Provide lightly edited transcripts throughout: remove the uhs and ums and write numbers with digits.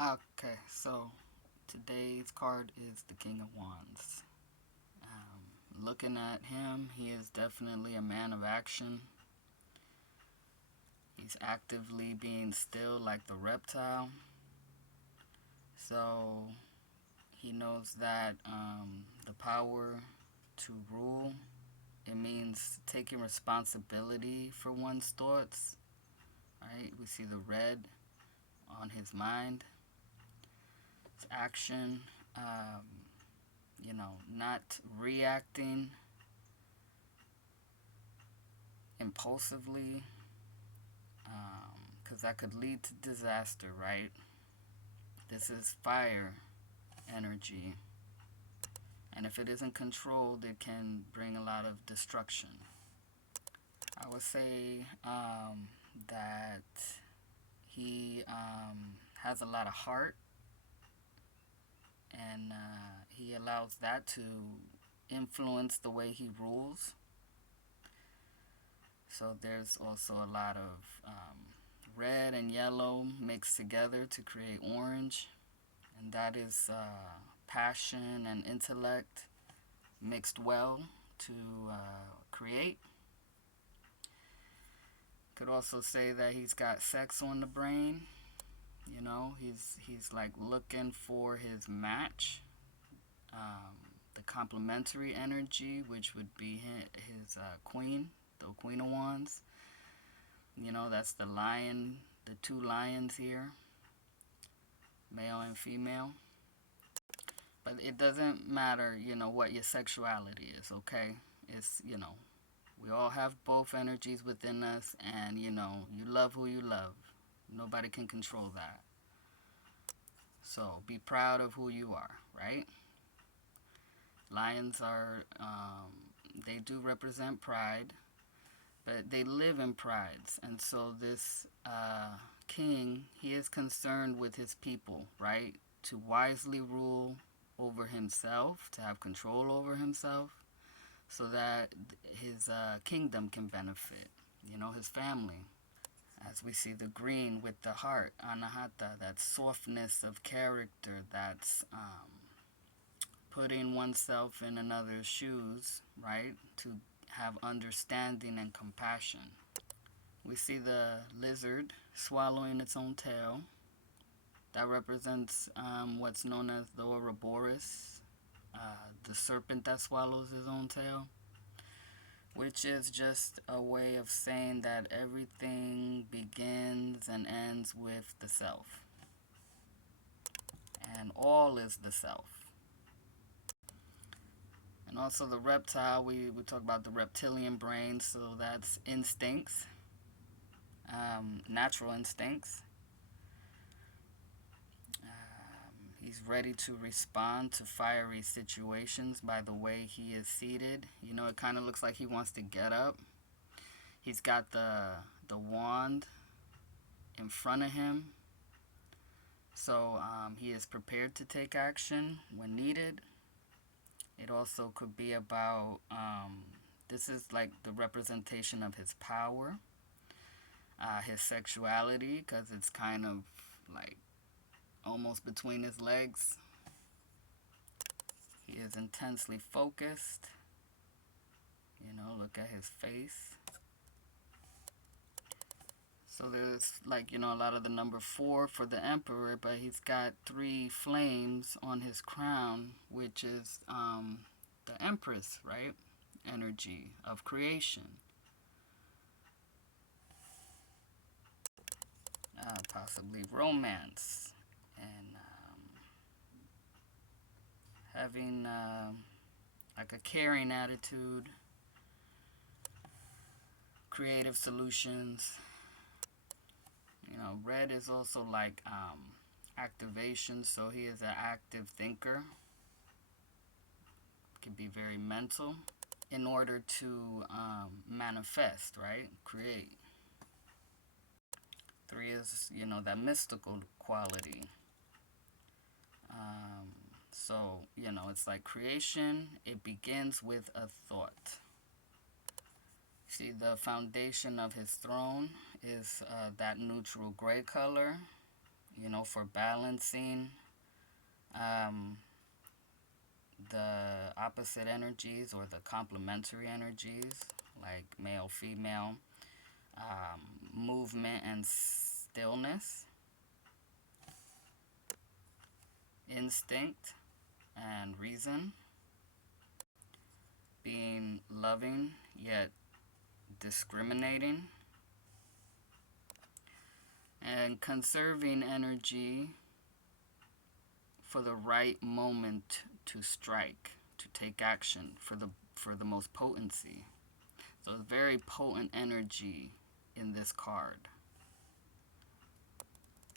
Okay, so today's card is the King of Wands. Looking at him, he is definitely a man of action. He's actively being still like the reptile. So he knows that the power to rule, it means taking responsibility for one's thoughts. Right? We see the red on his mind. His action, not reacting impulsively, because that could lead to disaster, right? This is fire energy, and if it isn't controlled, it can bring a lot of destruction. I would say that he has a lot of heart, and he allows that to influence the way he rules. So there's also a lot of red and yellow mixed together to create orange, and that is passion and intellect mixed well to create. Could also say that he's got sex on the brain. He's like looking for his match, the complementary energy, which would be his queen, the Queen of Wands. That's the lion, the two lions here, male and female. But it doesn't matter, what your sexuality is, okay? We all have both energies within us, and, you love who you love. Nobody can control that. So be proud of who you are, right? Lions they do represent pride, but they live in prides. And so this king, he is concerned with his people, right? To wisely rule over himself, to have control over himself, so that his kingdom can benefit, his family. As we see the green with the heart, anahata, that softness of character, that's putting oneself in another's shoes, right? To have understanding and compassion. We see the lizard swallowing its own tail. That represents what's known as the Ouroboros, the serpent that swallows his own tail, which is just a way of saying that everything begins and ends with the self. And all is the self. And also the reptile, we talk about the reptilian brain, so that's instincts, natural instincts. He's ready to respond to fiery situations by the way he is seated. It kind of looks like he wants to get up. He's got the wand in front of him. So he is prepared to take action when needed. It also could be about, this is like the representation of his power, his sexuality, because it's kind of like almost between his legs. He is intensely focused. Look at his face. So there's a lot of the number 4 for the emperor, but he's got 3 flames on his crown, which is the empress, right? Energy of creation. Possibly romance and having like a caring attitude, creative solutions. Red is also like activation, so he is an active thinker. Can be very mental in order to manifest, right? Create. 3 is, that mystical quality. So, it's like creation, it begins with a thought. See, the foundation of his throne is that neutral gray color. for balancing um, the opposite energies or the complementary energies, like male, female, movement and stillness, instinct and reason, being loving yet discriminating, and conserving energy for the right moment to strike, to take action for the most potency. So it's very potent energy in this card.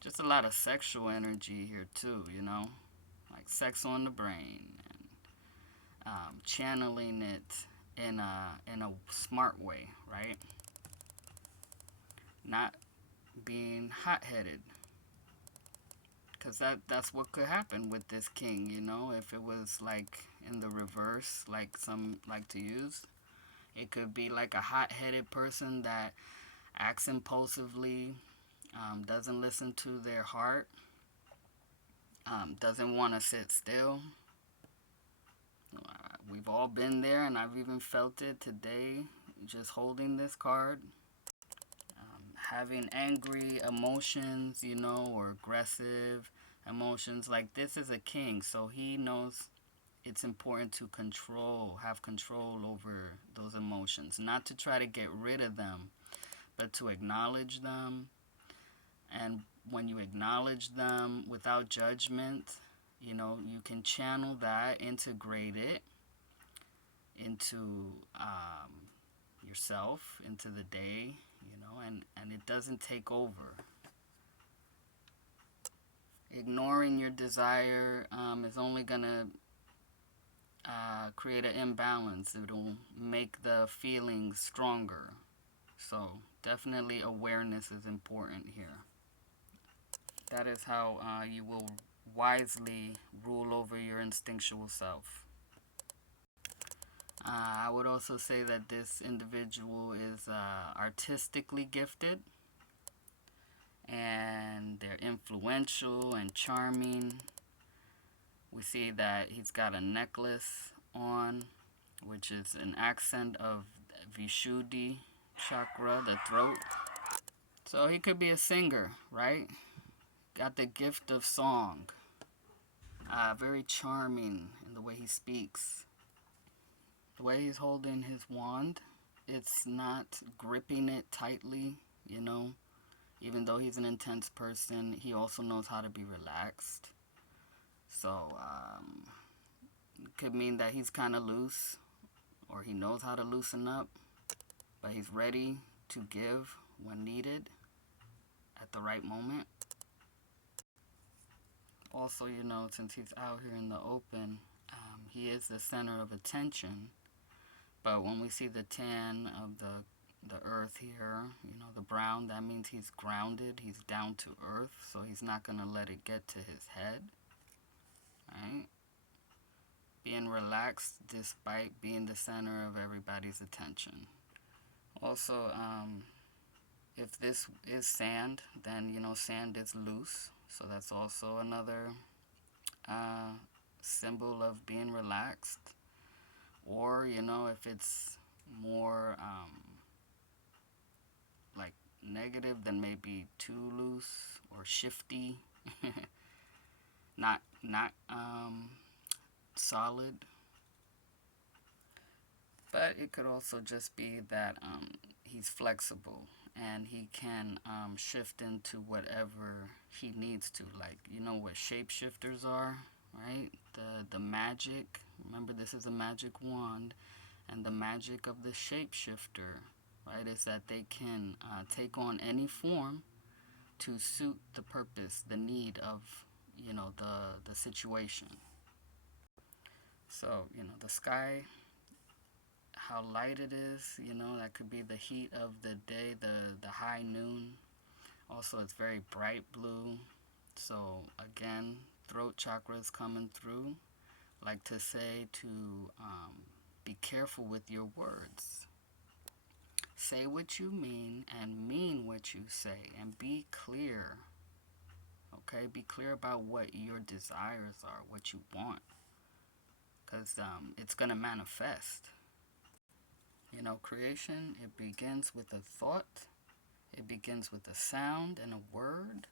Just a lot of sexual energy here too, like sex on the brain, and channeling it in a smart way, right? Not being hot-headed, because that's what could happen with this king, if it was like in the reverse, like some like to use. It could be like a hot-headed person that acts impulsively, doesn't listen to their heart, doesn't want to sit still. We've all been there, and I've even felt it today just holding this card. Having angry emotions, or aggressive emotions. Like, this is a king, so he knows it's important to have control over those emotions. Not to try to get rid of them, but to acknowledge them. And when you acknowledge them without judgment, you can channel that, integrate it into yourself, into the day, and it doesn't take over. Ignoring your desire is only going to create an imbalance. It'll make the feelings stronger. So definitely awareness is important here. That is how you will wisely rule over your instinctual self. I would also say that this individual is artistically gifted, and they're influential and charming. We see that he's got a necklace on, which is an accent of Vishuddhi chakra, the throat. So he could be a singer, right? Got the gift of song. Very charming in the way he speaks. The way he's holding his wand, it's not gripping it tightly, Even though he's an intense person, he also knows how to be relaxed. So, it could mean that he's kind of loose, or he knows how to loosen up, but he's ready to give when needed at the right moment. Also, since he's out here in the open, he is the center of attention. But when we see the tan of the earth here, the brown, that means he's grounded, he's down to earth, so he's not going to let it get to his head, right? Being relaxed despite being the center of everybody's attention. Also, if this is sand, then, sand is loose, so that's also another symbol of being relaxed. Or, if it's more like negative, then maybe too loose or shifty. not solid. But it could also just be that he's flexible and he can shift into whatever he needs to. Like, what shapeshifters are, right? The magic. Remember, this is a magic wand, and the magic of the shapeshifter, right, is that they can take on any form to suit the purpose, the need of, the situation. So, the sky, how light it is, that could be the heat of the day, the high noon. Also, it's very bright blue. So, again, throat chakra is coming through. Like to say to be careful with your words. Say what you mean and mean what you say, and be clear. Okay, be clear about what your desires are, what you want, because it's going to manifest. You know, creation, it begins with a thought, it begins with a sound and a word,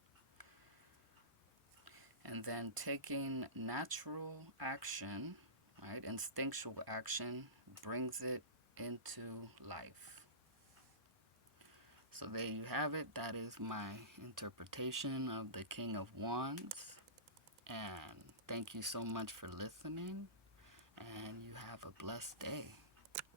and then taking natural action, right, instinctual action, brings it into life. So there you have it. That is my interpretation of the King of Wands. And thank you so much for listening. And you have a blessed day.